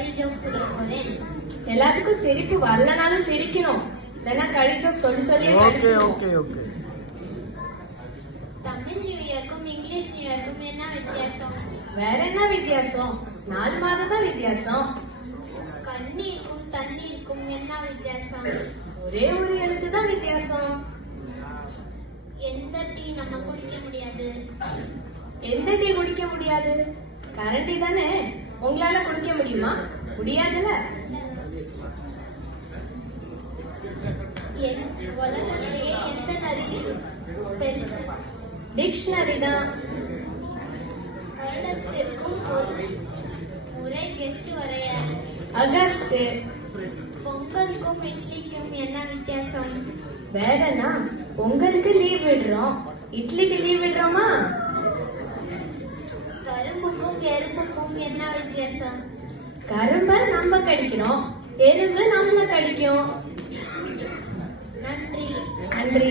கடி ஜோக் சொல்ல போறேன். எல்லாத்துக்கும் சிரிப்பு வரலனாலும் சிரிக்கணும், இல்லைன்னா கடி ஜோக் சொல்லி சொல்லி தமிழ் நியூ இயர்க்கும் இங்கிலீஷ் நியூ இயர்க்கும் என்ன வித்தியாசம்? வேற என்ன வித்தியாசம்? 4 மாதம் தான் வித்தியாசம். கண்ணீருக்கும் தண்ணீருக்கும் என்ன வித்தியாசம்? ஒரே ஒரு எழுத்து தான் வித்தியாசம். எந்த டீ நம்ம குடிக்க முடியாது? எந்த டீ குடிக்க முடியாது? கரண்டி தானே. உங்களால குடிக்க முடியுமா? முடியாதுல்ல. உலகத்திலேயே எந்த நதி பெருசு? டிக்ஷனரி தான். வருடத்திற்கும் ஒரு முறை கெஸ்ட் வரைய அகஸ்ட். பொங்கலுக்கும் இட்லிக்கும் என்ன வித்தியாசம்? வேறனா, பொங்கலுக்கு லீவ் விடுறோம், இட்லிக்கு லீவ் விடுறோமா? கரும்புக்கும் எறும்புக்கும் என்ன வித்தியாசம்? கரும்பை நம்ம கடிக்கிறோம், எறும்பு நம்மள கடிக்கும். நன்றி. நன்றி.